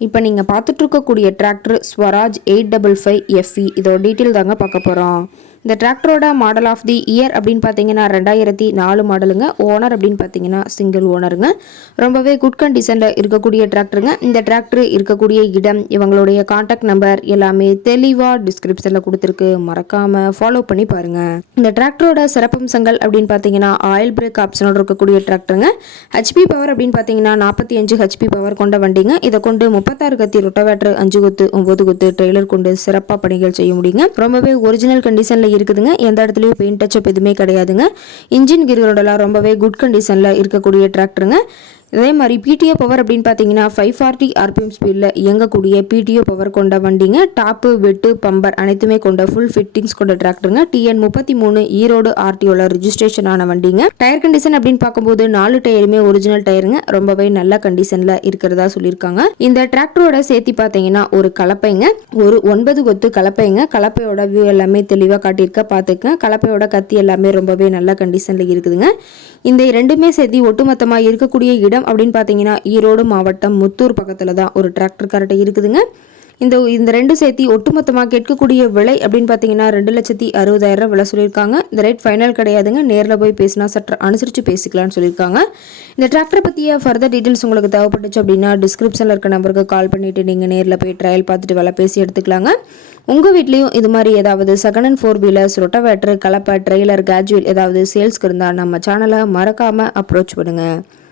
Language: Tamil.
இப்போ நீங்கள் பார்த்துட்ருக்கக்கூடிய tractor Swaraj eight double five FE இதோட டீட்டெயில் தாங்க பார்க்க போகிறோம் இந்த டிராக்டரோட மாடல் ஆஃப் தி இயர் அப்படின்னு பார்த்தீங்கன்னா ரெண்டாயிரத்தி நாலு மாடலுங்க. ஓனர் அப்படின்னு பார்த்தீங்கன்னா சிங்கிள் ஓனருங்க ரொம்பவே குட் கண்டிஷனில் இருக்கக்கூடிய டிராக்டருங்க இந்த டிராக்டர் இருக்கக்கூடிய இடம் இவங்களுடைய காண்டாக்ட் நம்பர் எல்லாமே தெளிவாக டிஸ்கிரிப்ஷனில் கொடுத்துருக்கு. மறக்காமல் ஃபாலோ பண்ணி பாருங்கள் இந்த டிராக்டரோட சிறப்பம்சங்கள் அப்படின்னு பார்த்தீங்கன்னா ஆயில் பிரேக் ஆப்ஷனோட இருக்கக்கூடிய டிராக்டருங்க ஹெச்பி பவர் அப்படின்னு பார்த்தீங்கன்னா நாற்பத்தி அஞ்சு ஹெச்பி பவர் கொண்ட வண்டிங்க. இதை கொண்டு முப்பத்தாறு கத்தி ரொட்டவேட்டர் அஞ்சு குத்து ஒன்பது குத்து ட்ரெய்லர் கொண்டு சிறப்பாக பணிகள் செய்ய முடியுங்க. ரொம்பவே ஒரிஜினல் கண்டிஷனில் இருக்குதுங்க. எந்த இடத்துலையும் பெயிண்ட் டச்சப் எதுவுமே கிடையாதுங்க. இன்ஜின் கிரிகளோடலாம் ரொம்பவே குட் கண்டிஷனில் இருக்கக்கூடிய டிராக்டருங்க அதே மாதிரி பிடிஓ பவர் அப்படின்னு பார்த்தீங்கன்னா ஃபைவ் ஃபார்ட்டி ஆர்பிஎம் ஸ்பீடில் இயங்கக்கூடிய பிடிஓ பவர் கொண்ட வண்டிங்க. டாப்பு வெட்டு பம்பர் அனைத்துமே கொண்ட ஃபுல் ஃபிட்டிங்ஸ் கொண்ட டிராக்டருங்க டிஎன் முப்பத்தி மூணு ஈரோடு ஆர்டிஓல ரிஜிஸ்ட்ரேஷன் ஆன வண்டிங்க. டயர் கண்டிஷன் அப்படின்னு பார்க்கும்போது நாலு டயருமே ஒரிஜினல் டயருங்க ரொம்பவே நல்ல கண்டிஷனில் இருக்கிறதா சொல்லியிருக்காங்க. இந்த டிராக்டரோட சேர்த்து பார்த்தீங்கன்னா ஒரு கலப்பைங்க. ஒரு ஒன்பது கொத்து கலப்பைங்க. கலப்பையோட வியூ எல்லாமே தெளிவாக காட்டியிருக்க பார்த்துக்க கலப்பையோட கத்தி எல்லாமே ரொம்பவே நல்ல கண்டிஷனில் இருக்குதுங்க. இந்த ரெண்டுமே சேர்த்து ஒட்டுமொத்தமாக இருக்கக்கூடிய இடம் அப்படின்னு பார்த்தீங்கன்னா ஈரோடு மாவட்டம் முத்தூர் பக்கத்தில் தான் ஒரு டிராக்டர் கரட்டை இருக்குதுங்க. இந்த இந்த ரெண்டு சேர்த்தி ஒட்டுமொத்தமாக கேட்கக்கூடிய விலை அப்படின்னு பார்த்தீங்கன்னா ரெண்டு லட்சத்தி அறுபதாயிரம் விலை சொல்லியிருக்காங்க. இந்த ரேட் ஃபைனல் கிடையாதுங்க. நேரில் போய் பேசினா சற்று அனுசரித்து பேசிக்கலாம்னு சொல்லியிருக்காங்க. இந்த டிராக்டரை பற்றிய ஃபர்தர் டீட்டெயில்ஸ் உங்களுக்கு தேவைப்பட்டுச்சு அப்படின்னா டிஸ்கிரிப்ஷனில் இருக்க நம்பருக்கு கால் பண்ணிவிட்டு நீங்கள் நேரில் போய் ட்ரையல் பார்த்துட்டு விலை பேசி எடுத்துக்கலாங்க. உங்கள் வீட்லேயும் இது மாதிரி ஏதாவது second and four wheelers rotavator கலப்பை ட்ரெய்லர் கேஜுவல் ஏதாவது சேல்ஸ்க்கு இருந்தால் நம்ம சேனலை மறக்காமல் அப்ரோச் பண்ணுங்கள்